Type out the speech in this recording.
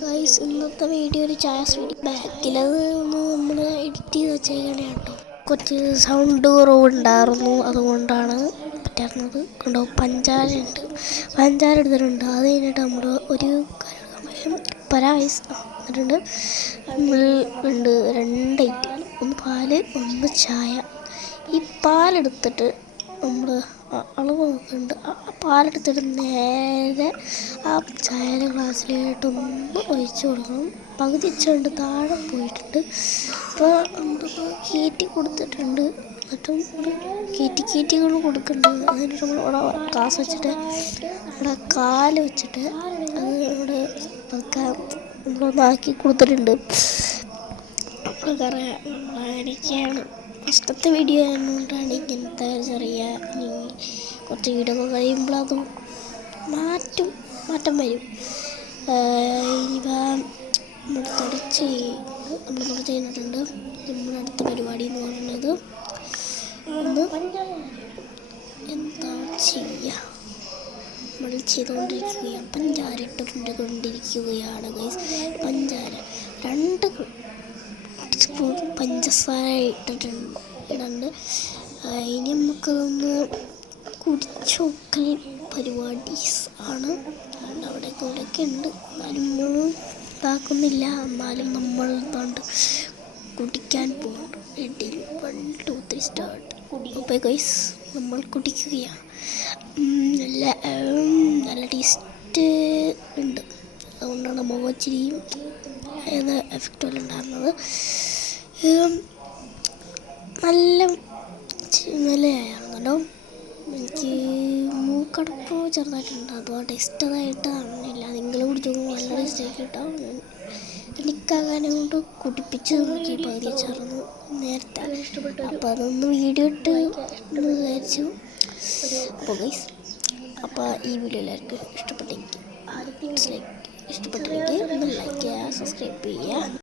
Guys, ഇന്നത്തെ video ഒരു ചായ സ്വീറ്റ് ബാക്കിലത് ഒന്ന് നമ്മൾ എഡിറ്റ് ചെയ്ത് വെച്ചേക്കണേ കേട്ടോ. കുറച്ച് സൗണ്ട് കുറവുണ്ടായിരുന്നു, അതുകൊണ്ടാണ് പറ്റാറുന്നത്. കണ്ടോ, പഞ്ചാര എടുത്തിട്ടുണ്ട്. അത് കഴിഞ്ഞിട്ട് നമ്മൾ ഒരു പരാവൈസ് എന്നിട്ടുണ്ട്. ഉണ്ട് 2 ഐറ്റം, ഒന്ന് പാല് ഒന്ന് ചായ. ഈ പാലെടുത്തിട്ട് നമ്മൾ അളവ് നോക്കുന്നുണ്ട്. ആ പാലെടുത്തിട്ട് നേരെ ആ ചായയുടെ ഗ്ലാസ്സിലോട്ടൊന്ന് ഒഴിച്ച് കൊടുക്കണം. പകുതി വെച്ചുകൊണ്ട് താഴെ പോയിട്ടുണ്ട്. അപ്പോൾ നമ്മളിപ്പോൾ കയറ്റി കൊടുത്തിട്ടുണ്ട്. എന്നിട്ടും കയറ്റി കൊടുക്കുന്നുണ്ട്. അതിന് നമ്മൾ അവിടെ ഗ്ലാസ് വെച്ചിട്ട് അവിടെ കാല് വെച്ചിട്ട് അത് അവിടെ നമ്മളൊന്നാക്കി കൊടുത്തിട്ടുണ്ട്. നമുക്കറിയാം, അങ്ങനെയൊക്കെയാണ്. ഫസ്റ്റത്തെ വീഡിയോ ആയതുകൊണ്ടാണ് ഇങ്ങനത്തെ ചെറിയ കുറച്ച് വീഡിയോ ഒക്കെ കഴിയുമ്പോൾ അത് മാറ്റം വരും. ഇനിയിപ്പോൾ നമ്മൾ തുടച്ച് ചെയ്യുന്നുണ്ട്. നമ്മുടെ അടുത്ത പരിപാടി എന്ന് പറയുന്നത് ഒന്ന് എന്താ ചെയ്യുക, നമ്മൾ ചെയ്തുകൊണ്ടിരിക്കുകയാണ്. പഞ്ചാര ഇട്ടുകൊണ്ടിരിക്കുകയാണ് ഗൈസ്. പഞ്ചാര 2 സ്പൂൺ പഞ്ചസാര ഇടുന്നുണ്ട്. ഇനി നമുക്കതൊന്ന് കുടിച്ചു നോക്കൽ പരിപാടീസ് ആണ്. അവിടെ കൂടെയൊക്കെ ഉണ്ട്, എന്നാലും ഇതാക്കുന്നില്ല. എന്നാലും നമ്മൾ ഇതാണ്ട് കുടിക്കാൻ പോകുന്നുണ്ട്. Ready, 1 2 3 start. അപ്പോൾ ഗൈസ്, നമ്മൾ കുടിക്കുകയാണ്. നല്ല ടേസ്റ്റ് ഉണ്ട്. അതുകൊണ്ടാണ് മുഖച്ചിരിയും എഫക്റ്റ് പോലെ ഉണ്ടായിരുന്നത്. നല്ലതായിരുന്നല്ലോ. എനിക്ക് മൂക്കടപ്പ് ചെറുതായിട്ടുണ്ട്. അപ്പോൾ ടേസ്റ്റ് അതായിട്ട് അറിഞ്ഞില്ല. നിങ്ങൾ കുടിച്ചു നോക്കുമ്പോൾ നല്ല ടേസ്റ്റായിട്ട് കിട്ടാം. എനിക്കങ്ങനെ കൊണ്ട് കുടിപ്പിച്ച് നോക്കി പകുതി വെച്ചായിരുന്നു നേരത്തെ. അപ്പോൾ അതൊന്ന് വീഡിയോ ഇട്ട് എന്ന് വിചാരിച്ചു. അപ്പോൾ ഗൈസ്, അപ്പോൾ ഈ വീഡിയോ എല്ലാവർക്കും ഇഷ്ടപ്പെട്ടെങ്കിൽ ഒന്ന് ലൈക്ക് ചെയ്യുക, സബ്സ്ക്രൈബ് ചെയ്യുക.